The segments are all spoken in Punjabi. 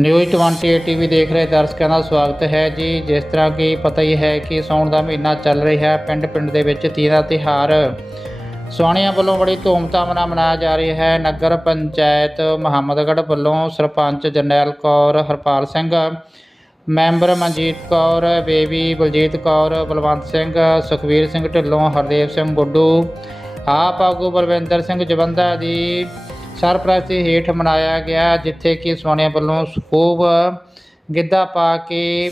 ਨਿਊਜ਼ 28 ਟੀਵੀ ਦੇਖ ਰਹੇ ਦਰਸ਼ਕਾਂ ਦਾ ਸਵਾਗਤ ਹੈ ਜੀ। ਜਿਸ ਤਰ੍ਹਾਂ ਕਿ ਪਤਾ ਹੀ ਹੈ ਕਿ ਸਾਉਣ ਦਾ ਮਹੀਨਾ ਚੱਲ ਰਿਹਾ ਹੈ ਪਿੰਡ ਪਿੰਡ ਦੇ ਵਿੱਚ ਤੀਆਂ ਦਾ ਤਿਹਾਰ ਸੋਹਣਿਆਂ ਵੱਲੋਂ ਬੜੀ ਧੂਮਧਾਮ ਨਾਲ ਮਨਾਇਆ ਜਾ ਰਿਹਾ ਹੈ। ਨਗਰ ਪੰਚਾਇਤ ਮੁਹੰਮਦਗੜ੍ਹ ਵੱਲੋਂ ਸਰਪੰਚ ਜਰਨੈਲ ਕੌਰ ਹਰਪਾਲ ਸਿੰਘ, ਮੈਂਬਰ ਮਨਜੀਤ ਕੌਰ, ਬੇਬੀ ਬਲਜੀਤ ਕੌਰ, ਬਲਵੰਤ ਸਿੰਘ, ਸੁਖਵੀਰ ਸਿੰਘ ਢਿੱਲੋਂ, ਹਰਦੇਵ ਸਿੰਘ ਗੁੱਡੂ, ਆਪ ਆਗੂ ਬਲਵਿੰਦਰ ਸਿੰਘ ਜਵੰਦਾ ਦੀ ਸਰਪ੍ਰਸਤੀ ਹੇਠ ਮਨਾਇਆ ਗਿਆ, ਜਿੱਥੇ ਕਿ ਸੋਹਣਿਆਂ ਵੱਲੋਂ ਖੂਬ ਗਿੱਧਾ ਪਾ ਕੇ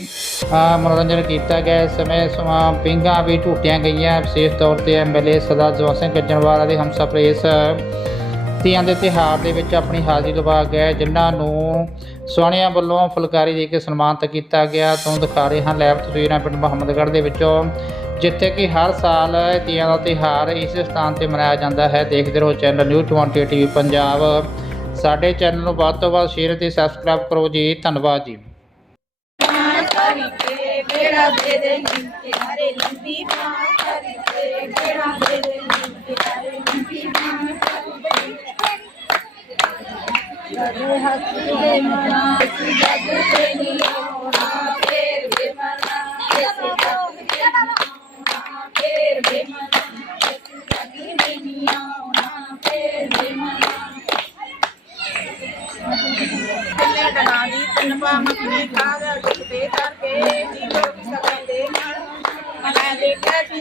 ਮਨੋਰੰਜਨ ਕੀਤਾ ਗਿਆ। ਸਮੇਂ ਸਮਾਂ ਪਿੰਗਾਂ ਵੀ ਝੂਟੀਆਂ ਗਈਆਂ। ਵਿਸ਼ੇਸ਼ ਤੌਰ ਤੇ ਐਮਐਲਏ ਸਰਦਾਰ ਜਵਾਨ ਸਿੰਘ ਗੱਜਣਵਾਲਾ ਦੇ ਹਮਸਾ ਪ੍ਰੇਸ ਤੀਆਂ ਦੇ ਤਿਹਾਰ ਦੇ ਵਿੱਚ ਆਪਣੀ ਹਾਜ਼ਰੀ ਲਵਾ ਗਏ ਜਿਨ੍ਹਾਂ ਨੂੰ ਸੋਹਣਿਆਂ ਵੱਲੋਂ ਫੁਲਕਾਰੀ ਦੇ ਕੇ ਸਨਮਾਨਿਤ ਕੀਤਾ ਗਿਆ। ਤੋਂ ਦਿਖਾ ਰਹੇ ਹਾਂ ਲੈਬ ਤਸਵੀਰਾਂ ਪਿੰਡ ਮੁਹੰਮਦਗੜ੍ਹ ਦੇ ਵਿੱਚੋਂ, ਜਿੱਥੇ ਕਿ ਹਰ ਸਾਲ ਤੀਆਂ ਦਾ ਤਿਹਾਰ ਇਸ ਸਥਾਨ ਤੇ ਮਨਾਇਆ ਜਾਂਦਾ ਹੈ। ਦੇਖਦੇ ਰਹੋ ਚੈਨਲ ਨਿਊ 20 ਟੀਵੀ ਪੰਜਾਬ। ਸਾਡੇ ਚੈਨਲ ਨੂੰ ਵੱਧ ਤੋਂ ਵੱਧ ਸ਼ੇਅਰ ਤੇ ਸਬਸਕ੍ਰਾਈਬ ਕਰੋ ਜੀ। ਧੰਨਵਾਦ ਜੀ। ਬੇੜਾ ਦੇ ਦੇ ਕਿਨਾਰੇ ਲੰਬੀ ਬਾਹ ਕਰਕੇ ਬੇੜਾ ਦੇ ਦੇ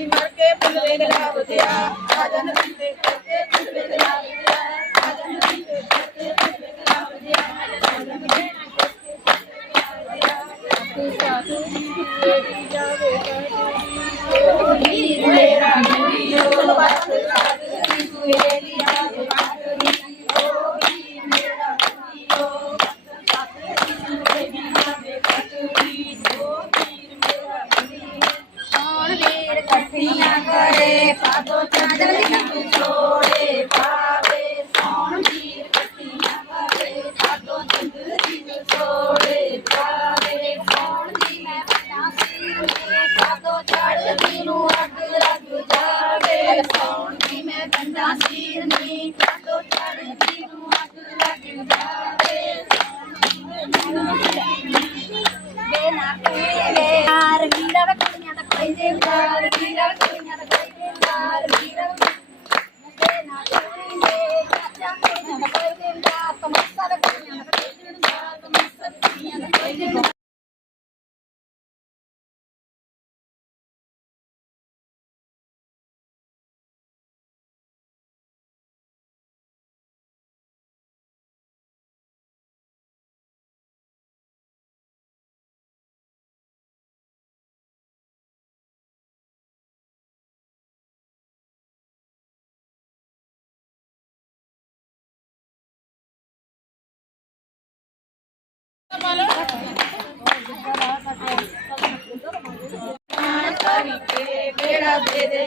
ਮਰ ਕੇ ਪੁੱਲੇ ਦੇ ਲਾਵਦਿਆ ਸਾਜਨ ਬੰਦੇ ਕਰਕੇ ਪੁੱਲੇ ਦੇ ਲਾਵਦਿਆ ਸਾਜਨ ਤੂੰ ਸਾਧੂ ਦਾ ਕੋਈ ਕਰਕੇ ਬੇੜਾ ਦੇ ਦੇ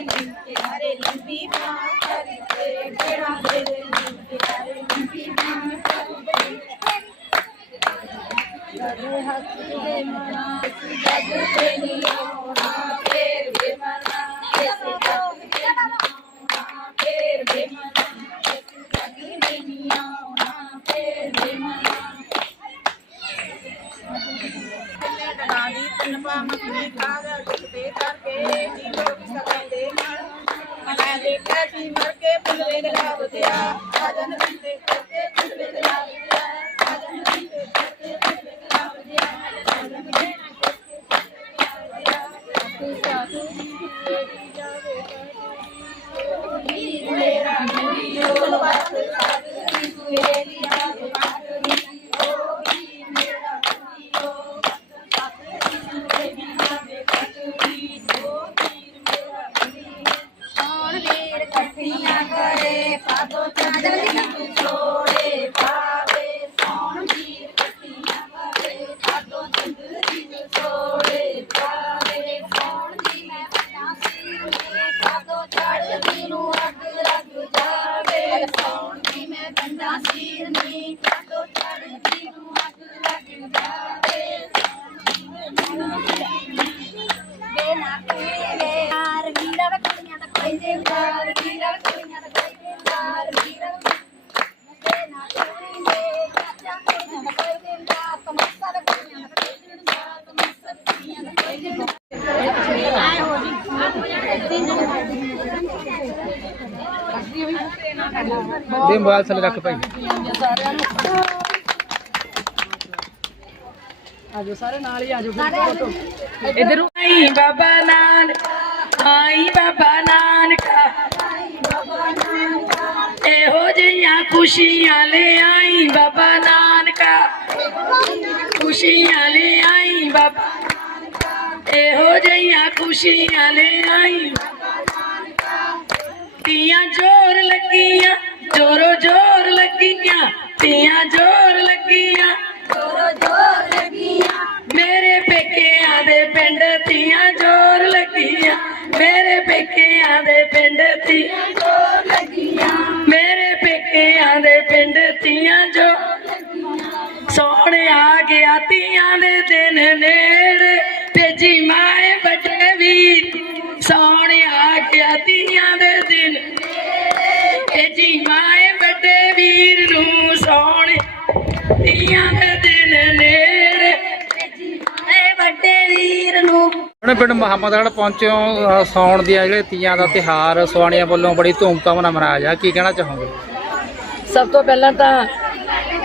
ਦਿਨਾਂ ਦੀ ਤਨਵਾ ਮੱਖਣੀ ਕਾਗਰ ਟੁੱਟੇ ਕਰਕੇ ਜੀ ਲੋਕ ਸਕਾਂਦੇ ਨਾਲ। ਮੈਂ ਦੇਖਿਆ ਸੀ ਮਰ ਕੇ ਪੁੱਲੇ ਦੇ ਲਾਵਦਿਆ ਸਾਜਨ ਬੰਦੇ ਕਰਕੇ ਪੁੱਲੇ ਦੇ ਲਾਵਦਿਆ ਸਾਜਨ ਬੰਦੇ ਕਰਕੇ ਪੁੱਲੇ ਦੇ ਲਾਵਦਿਆ ਸਾਜਨ ਬੰਦੇ ਕਰਕੇ ਪੁੱਲੇ ਦੇ ਲਾਵਦਿਆ ਤੂੰ ਸਾਧੂ ਦੇ ਮੋਬਾਈਲ ਥੱਲੇ ਰੱਖ ਭਾਈ ਆਜੋ ਸਾਰੇ ਨਾਲ ਹੀ ਆਜੋ ਫੋਟੋ ਇਧਰ ਆਈ ਬਾਬਾ ਨਾਨਕ ਆਈ ਬਾਬਾ ਨਾਨਕਾ ਇਹੋ ਜਿਹੀਆਂ ਖੁਸ਼ੀਆਂ ਲੈ ਆਈ ਬਾਬਾ ਨਾਨਕਾ ਖੁਸ਼ੀਆਂ ਲੈ ਆਈ ਬਾਬਾ ਇਹੋ ਜਿਹੀਆਂ ਖੁਸ਼ੀਆਂ ਲੈ ਆਈ ਤੀਆਂ ਜੋਰ ਲੱਗੀਆਂ ਜੋਰੋ ਜੋਰ ਲੱਗੀਆਂ ਤੀਆਂ ਜੋਰ ਲੱਗੀਆਂ। ਜੋਰੋ ਜੋਰ ਲੱਗੀਆਂ। ਮੇਰੇ ਪੇਕਿਆਂ ਦੇ ਪਿੰਡ ਤੀਆਂ ਜੋਰ ਲੱਗੀਆਂ। ਮੇਰੇ ਪੇਕਿਆਂ ਦੇ ਪਿੰਡ ਤੀ ਜੋਰ ਲੱਗੀਆਂ। ਮੇਰੇ ਪੇਕਿਆਂ ਦੇ ਪਿੰਡ ਤੀਆਂ ਜੋ ਸੋਹਣ ਆ ਗਿਆ ਤੀਆਂ ਦੇ ਦਿਨ ਨੇੜੇ ਤੇਜੀ ਮਾਏ ਆਪਣੇ ਪਿੰਡ ਮੁਹੰਮਦਗੜ੍ਹ ਪਹੁੰਚਿਓ ਅ, ਸਾਉਣ ਦੀਆਂ ਜਿਹੜੇ ਤੀਆਂ ਦਾ ਤਿਹਾਰ ਸਵਾਣੀਆਂ ਵੱਲੋਂ ਬੜੀ ਧੂਮਧਾਮ ਨਾਲ ਮਨਾਇਆ ਜਾ ਕੀ ਕਹਿਣਾ ਚਾਹੋਗੇ? ਸਭ ਤੋਂ ਪਹਿਲਾਂ ਤਾਂ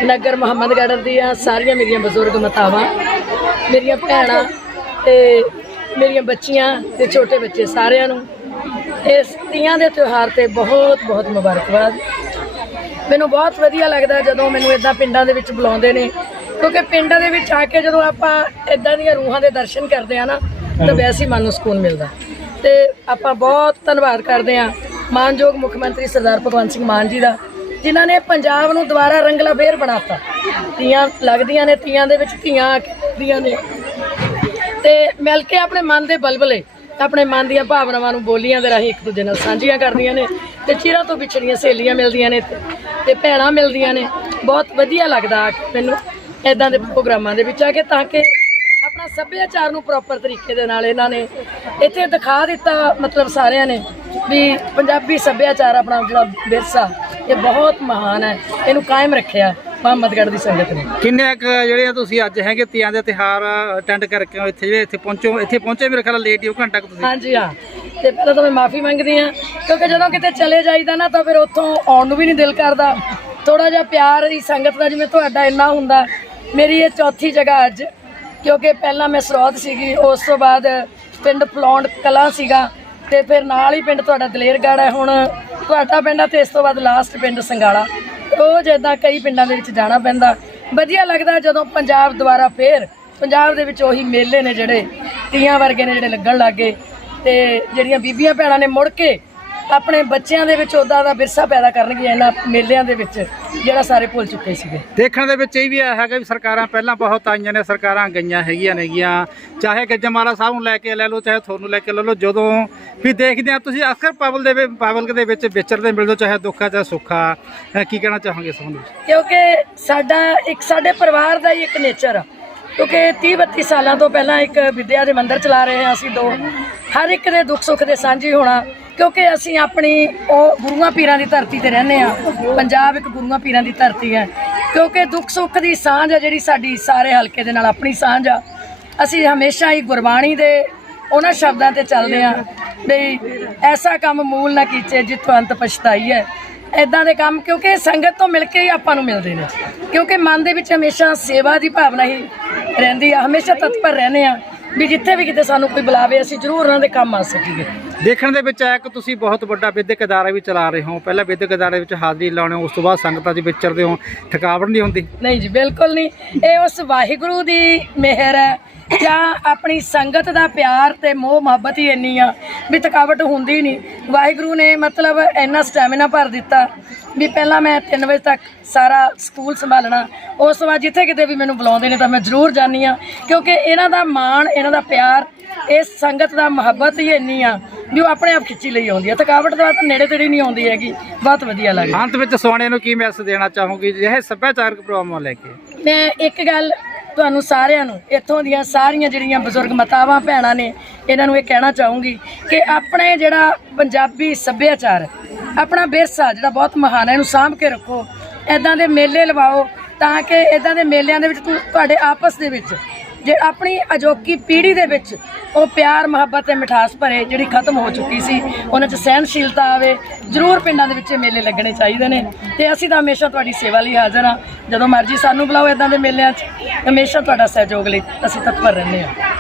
ਨਗਰ ਮੁਹੰਮਦਗੜ੍ਹ ਦੀਆਂ ਸਾਰੀਆਂ ਮੇਰੀਆਂ ਬਜ਼ੁਰਗ ਮਾਤਾਵਾਂ ਮੇਰੀਆਂ ਭੈਣਾਂ ਤੇ ਮੇਰੀਆਂ ਬੱਚੀਆਂ ਤੇ ਛੋਟੇ ਬੱਚੇ ਸਾਰਿਆਂ ਨੂੰ ਇਸ ਤੀਆਂ ਦੇ ਤਿਉਹਾਰ ਤੇ ਬਹੁਤ ਬਹੁਤ ਮੁਬਾਰਕਬਾਦ। ਮੈਨੂੰ ਬਹੁਤ ਵਧੀਆ ਲੱਗਦਾ ਜਦੋਂ ਮੈਨੂੰ ਇਦਾਂ ਪਿੰਡਾਂ ਦੇ ਵਿੱਚ ਬੁਲਾਉਂਦੇ ਨੇ ਕਿਉਂਕਿ ਪਿੰਡਾਂ ਦੇ ਵਿੱਚ ਆ ਕੇ ਜਦੋਂ ਆਪਾਂ ਇਦਾਂ ਦੀਆਂ ਰੂਹਾਂ ਦੇ ਦਰਸ਼ਨ ਕਰਦੇ ਆ ਨਾ ਤਾਂ ਵੈਸੇ ਹੀ ਮਨ ਨੂੰ ਸਕੂਨ ਮਿਲਦਾ। ਤੇ ਆਪਾਂ ਬਹੁਤ ਧੰਨਵਾਦ ਕਰਦੇ ਹਾਂ ਮਾਨਯੋਗ ਮੁੱਖ ਮੰਤਰੀ ਸਰਦਾਰ ਭਗਵੰਤ ਸਿੰਘ ਮਾਨ ਜੀ ਦਾ, ਜਿਨ੍ਹਾਂ ਨੇ ਪੰਜਾਬ ਨੂੰ ਦੁਬਾਰਾ ਰੰਗਲਾ ਫੇਰ ਬਣਾਤਾ। ਤੀਆਂ ਲੱਗਦੀਆਂ ਨੇ ਤੀਆਂ ਦੇ ਵਿੱਚ ਧੀਆਂ ਦੀਆਂ ਨੇ। ਤੇ ਮਿਲ ਕੇ ਆਪਣੇ ਮਨ ਦੇ ਬਲਬਲੇ, ਆਪਣੇ ਮਨ ਦੀਆਂ ਭਾਵਨਾਵਾਂ ਨੂੰ ਬੋਲੀਆਂ ਦੇ ਰਾਹੀਂ ਇੱਕ ਦੂਜੇ ਨਾਲ ਸਾਂਝੀਆਂ ਕਰਦੀਆਂ ਨੇ ਤੇ ਚਿਰਾਂ ਤੋਂ ਵਿਛੜੀਆਂ ਸਹੇਲੀਆਂ ਮਿਲਦੀਆਂ ਨੇ ਤੇ- ਭੈਣਾਂ ਮਿਲਦੀਆਂ ਨੇ। ਬਹੁਤ ਵਧੀਆ ਲੱਗਦਾ ਮੈਨੂੰ ਇਦਾਂ ਦੇ ਪ੍ਰੋਗਰਾਮਾਂ ਦੇ ਵਿੱਚ ਆ ਕੇ ਤਾਂ ਕਿ ਸੱਭਿਆਚਾਰ ਨੂੰ ਪ੍ਰੋਪਰ ਤਰੀਕੇ ਦੇ ਨਾਲ ਇਹਨਾਂ ਨੇ ਇੱਥੇ ਦਿਖਾ ਦਿੱਤਾ ਮਤਲਬ ਸਾਰਿਆਂ ਨੇ ਵੀ ਪੰਜਾਬੀ ਸੱਭਿਆਚਾਰ ਆਪਣਾ ਜਿਹੜਾ ਵਿਰਸਾ ਇਹ ਬਹੁਤ ਮਹਾਨ ਹੈ। ਇਹਨੂੰ ਕਾਇਮ ਰੱਖਿਆ ਮੁਹੰਮਦਗੜ੍ਹ ਦੀ ਸੰਗਤ ਨੇ। ਕਿੰਨੇ ਕੁ ਜਿਹੜੇ ਤੁਸੀਂ ਅੱਜ ਹੈਗੇ ਤੀਆਂ ਦੇ ਤਿਹਾਰ ਅਟੈਂਡ ਕਰਕੇ ਇੱਥੇ ਜਿਹੜੇ ਇੱਥੇ ਪਹੁੰਚੋ ਇੱਥੇ ਪਹੁੰਚੇ ਮੇਰੇ ਖਿਆਲ ਲੇਟ ਹੀ ਹੋ ਘੰਟਾ ਕੁ ਤੁਸੀਂ? ਹਾਂਜੀ ਹਾਂ। ਤੇ ਪਹਿਲਾਂ ਤਾਂ ਮੈਂ ਮਾਫੀ ਮੰਗਦੀ ਹਾਂ ਕਿਉਂਕਿ ਜਦੋਂ ਕਿਤੇ ਚਲੇ ਜਾਈਦਾ ਨਾ ਤਾਂ ਫਿਰ ਉੱਥੋਂ ਆਉਣ ਨੂੰ ਵੀ ਨਹੀਂ ਦਿਲ ਕਰਦਾ। ਥੋੜਾ ਜਿਹਾ ਪਿਆਰ ਦੀ ਸੰਗਤ ਦਾ ਜਿਵੇਂ ਤੁਹਾਡਾ ਇੰਨਾ ਹੁੰਦਾ ਮੇਰੀ ਇਹ ਚੌਥੀ ਜਗ੍ਹਾ ਅੱਜ ਕਿਉਂਕਿ ਪਹਿਲਾਂ ਮੈਂ ਸਰੋਤ ਸੀਗੀ, ਉਸ ਤੋਂ ਬਾਅਦ ਪਿੰਡ ਫਲੌਂਡ ਕਲਾਂ ਸੀਗਾ ਤੇ ਫਿਰ ਨਾਲ ਹੀ ਪਿੰਡ ਤੁਹਾਡਾ ਦਲੇਰਗੜ੍ਹ ਹੈ। ਹੁਣ ਤੁਹਾਡਾ ਪਿੰਡ ਆ ਤੇ ਇਸ ਤੋਂ ਬਾਅਦ ਲਾਸਟ ਪਿੰਡ ਸੰਗਾਲਾ। ਉਹ ਏਦਾਂ ਕਈ ਪਿੰਡਾਂ ਦੇ ਵਿੱਚ ਜਾਣਾ ਪੈਂਦਾ। ਵਧੀਆ ਲੱਗਦਾ ਜਦੋਂ ਪੰਜਾਬ ਦੁਬਾਰਾ ਫੇਰ, ਪੰਜਾਬ ਦੇ ਵਿੱਚ ਉਹੀ ਮੇਲੇ ਨੇ ਜਿਹੜੇ, ਤੀਆਂ ਵਰਗੇ ਨੇ ਜਿਹੜੇ ਲੱਗਣ ਲੱਗੇ ਤੇ ਜਿਹੜੀਆਂ ਬੀਬੀਆਂ ਭੈਣਾਂ ਨੇ ਮੁੜ ਕੇ ਆਪਣੇ ਬੱਚਿਆਂ ਦੇ ਵਿੱਚ ਉਦਾਂ ਦਾ ਵਿਰਸਾ ਪੈਦਾ ਕਰਨਗੀਆਂ ਇਹਨਾਂ ਮੇਲਿਆਂ ਦੇ ਵਿੱਚ ਜਿਹੜਾ ਸਾਰੇ ਭੁੱਲ ਚੁੱਕੇ ਸੀਗੇ। ਦੇਖਣ ਦੇ ਵਿੱਚ ਇਹ ਵੀ ਹੈਗਾ ਵੀ ਸਰਕਾਰਾਂ ਪਹਿਲਾਂ ਬਹੁਤ ਆਈਆਂ ਨੇ ਸਰਕਾਰਾਂ ਗਈਆਂ ਹੈਗੀਆਂ ਨੇਗੀਆਂ। ਚਾਹੇ ਗੱਜਮਾਲਾ ਸਾਹਿਬ ਨੂੰ ਲੈ ਕੇ ਲੈ ਲਓ ਚਾਹੇ ਤੁਹਾਨੂੰ ਲੈ ਕੇ ਲੈ ਲਓ ਜਦੋਂ ਵੀ ਦੇਖਦੇ ਆ ਤੁਸੀਂ ਅਕਸਰ ਪਬਲ ਦੇ ਪਬਲਿਕ ਦੇ ਵਿੱਚ ਵਿਚਰਦੇ ਮਿਲਦੇ ਚਾਹੇ ਦੁੱਖਾ ਚਾਹੇ ਸੁੱਖਾ ਕੀ ਕਹਿਣਾ ਚਾਹੋਗੇ ਵਿੱਚ? ਕਿਉਂਕਿ ਸਾਡਾ ਇੱਕ ਸਾਡੇ ਪਰਿਵਾਰ ਦਾ ਹੀ ਇੱਕ ਨੇਚਰ ਆ। ਕਿਉਂਕਿ 30 32 ਸਾਲਾਂ ਤੋਂ ਪਹਿਲਾਂ ਇੱਕ ਵਿਦਿਆ ਦੇ ਮੰਦਿਰ ਚਲਾ ਰਹੇ ਹਾਂ ਅਸੀਂ ਦੋ। ਹਰ ਇੱਕ ਦੇ ਦੁੱਖ ਸੁੱਖ ਦੇ ਸਾਂਝੀ ਹੋਣਾ। ਕਿਉਂਕਿ ਅਸੀਂ ਆਪਣੀ, ਉਹ ਗੁਰੂਆਂ ਪੀਰਾਂ ਦੀ ਧਰਤੀ ਤੇ ਰਹਿੰਦੇ ਆ ਪੰਜਾਬ ਇੱਕ ਗੁਰੂਆਂ ਪੀਰਾਂ ਦੀ ਧਰਤੀ ਹੈ। ਕਿਉਂਕਿ ਦੁੱਖ ਸੁੱਖ ਦੀ ਸਾਂਝ ਆ ਜਿਹੜੀ ਸਾਡੀ ਸਾਰੇ ਹਲਕੇ ਦੇ ਨਾਲ ਆਪਣੀ ਸਾਂਝ ਆ। ਅਸੀਂ ਹਮੇਸ਼ਾ ਹੀ ਗੁਰਬਾਣੀ ਦੇ ਉਹਨਾਂ ਸ਼ਬਦਾਂ ਤੇ ਚੱਲਦੇ ਆ ਵੀ ਐਸਾ ਕੰਮ ਮੂਲ ਨਾ ਕੀਚੇ ਜਿੱਥੋਂ ਅੰਤ ਪਛਤਾਈ ਹੈ। ਇਦਾਂ ਦੇ ਕੰਮ ਕਿਉਂਕਿ ਸੰਗਤ ਤੋਂ ਮਿਲ ਕੇ ਹੀ ਆਪਾਂ ਨੂੰ ਮਿਲਦੇ ਨੇ। ਕਿਉਂਕਿ ਮਨ ਦੇ ਵਿੱਚ ਹਮੇਸ਼ਾ ਸੇਵਾ ਦੀ ਭਾਵਨਾ ਹੀ ਰਹਿੰਦੀ ਆ, ਹਮੇਸ਼ਾ ਤਤਪਰ ਰਹਿੰਦੇ ਆ ਵੀ ਜਿੱਥੇ ਵੀ ਕਿਤੇ ਸਾਨੂੰ ਕੋਈ ਬੁਲਾਵੇ ਅਸੀਂ ਜ਼ਰੂਰ ਉਹਨਾਂ ਦੇ ਕੰਮ ਆ ਸਕੀਏ। ਦੇਖਣ ਦੇ ਵਿੱਚ ਆਇਆ ਕਿ ਤੁਸੀਂ ਬਹੁਤ ਵੱਡਾ ਵਿਦਿਅਕ ਅਦਾਰਾ ਵੀ ਚਲਾ ਰਹੇ ਹੋ। ਪਹਿਲਾਂ ਵਿਦਿਅਕ ਅਦਾਰੇ ਵਿੱਚ ਹਾਜ਼ਰੀ ਲਾਉਣੇ ਉਸ ਤੋਂ ਬਾਅਦ ਸੰਗਤਾਂ 'ਚ ਵਿਚਰਦੇ ਹੋ ਥਕਾਵਟ ਨਹੀਂ ਹੁੰਦੀ? ਨਹੀਂ ਜੀ ਬਿਲਕੁਲ ਨਹੀਂ। ਇਹ ਉਸ ਵਾਹਿਗੁਰੂ ਦੀ ਮਿਹਰ ਹੈ ਜਾਂ ਆਪਣੀ ਸੰਗਤ ਦਾ ਪਿਆਰ ਤੇ ਮੋਹ ਮੁਹੱਬਤ ਹੀ ਇੰਨੀ ਆ ਵੀ ਥਕਾਵਟ ਹੁੰਦੀ ਨਹੀਂ। ਵਾਹਿਗੁਰੂ ਨੇ ਮਤਲਬ ਇੰਨਾ ਸਟੈਮਿਨਾ ਭਰ ਦਿੱਤਾ ਵੀ ਪਹਿਲਾਂ ਮੈਂ 3 ਵਜੇ ਤੱਕ ਸਾਰਾ ਸਕੂਲ ਸੰਭਾਲਣਾ। ਉਸ ਤੋਂ ਬਾਅਦ ਜਿੱਥੇ ਕਿਤੇ ਵੀ ਮੈਨੂੰ ਬੁਲਾਉਂਦੇ ਨੇ ਤਾਂ ਮੈਂ ਜ਼ਰੂਰ ਜਾਂਦੀ ਆ ਕਿਉਂਕਿ ਇਹਨਾਂ ਦਾ ਮਾਣ ਇਹਨਾਂ ਦਾ ਪਿਆਰ ਇਸ ਸੰਗਤ ਦਾ ਮੁਹੱਬਤ ਹੀ ਇੰਨੀ ਆ ਵੀ ਉਹ ਆਪਣੇ ਆਪ ਖਿੱਚੀ ਲਈ ਆਉਂਦੀ ਆ। ਥਕਾਵਟ ਦਾ ਤਾਂ ਨੇੜੇ ਤੇੜੇ ਨਹੀਂ ਆਉਂਦੀ ਹੈਗੀ। ਬਹੁਤ ਵਧੀਆ ਲੱਗਦਾ। ਅੰਤ ਵਿੱਚ ਸੋਹਣੇ ਨੂੰ ਕੀ ਮੈਸੇਜ ਦੇਣਾ ਚਾਹੋਗੇ? ਇਹ ਸੱਭਿਆਚਾਰਕ ਪ੍ਰੋਗਰਾਮਾਂ ਲੈ ਕੇ। ਮੈਂ ਇੱਕ ਗੱਲ ਤੁਹਾਨੂੰ ਸਾਰਿਆਂ ਨੂੰ, ਇੱਥੋਂ ਦੀਆਂ ਸਾਰੀਆਂ ਜਿਹੜੀਆਂ ਬਜ਼ੁਰਗ ਮਤਾਵਾਂ, ਭੈਣਾਂ ਨੇ, ਇਹਨਾਂ ਨੂੰ ਇਹ ਕਹਿਣਾ ਚਾਹੂੰਗੀ ਕਿ ਆਪਣੇ ਜਿਹੜਾ ਪੰਜਾਬੀ ਸੱਭਿਆਚਾਰ, ਆਪਣਾ ਵਿਰਸਾ ਜਿਹੜਾ ਬਹੁਤ ਮਹਾਨ ਹੈ, ਇਹਨੂੰ ਸਾਂਭ ਕੇ ਰੱਖੋ। ਐਦਾਂ ਦੇ ਮੇਲੇ ਲਵਾਓ ਤਾਂ ਕਿ ਐਦਾਂ ਦੇ ਮੇਲਿਆਂ ਦੇ ਵਿੱਚ ਤੁਹਾਡੇ ਆਪਸ ਦੇ ਵਿੱਚ ਜੇ ਆਪਣੀ ਅਜੋਕੀ ਪੀੜ੍ਹੀ ਦੇ ਵਿੱਚ ਉਹ ਪਿਆਰ, ਮੁਹੱਬਤ ਤੇ ਮਿਠਾਸ ਭਰੇ ਜਿਹੜੀ ਖਤਮ ਹੋ ਚੁੱਕੀ ਸੀ, ਉਹਨਾਂ 'ਚ ਸਹਿਨਸ਼ੀਲਤਾ ਆਵੇ, ਜ਼ਰੂਰ ਪਿੰਡਾਂ ਦੇ ਵਿੱਚ ਇਹ ਮੇਲੇ ਲੱਗਣੇ ਚਾਹੀਦੇ ਨੇ। ਤੇ ਅਸੀਂ ਤਾਂ ਹਮੇਸ਼ਾ ਤੁਹਾਡੀ ਸੇਵਾ ਲਈ ਹਾਜ਼ਰ ਹਾਂ। ਜਦੋਂ ਮਰਜ਼ੀ ਸਾਨੂੰ ਬੁਲਾਓ ਇਦਾਂ ਦੇ ਮੇਲਿਆਂ 'ਚ, ਹਮੇਸ਼ਾ ਤੁਹਾਡਾ ਸਹਿਯੋਗ ਲਈ ਅਸੀਂ ਤਤਪਰ ਰਹਿੰਦੇ ਹਾਂ।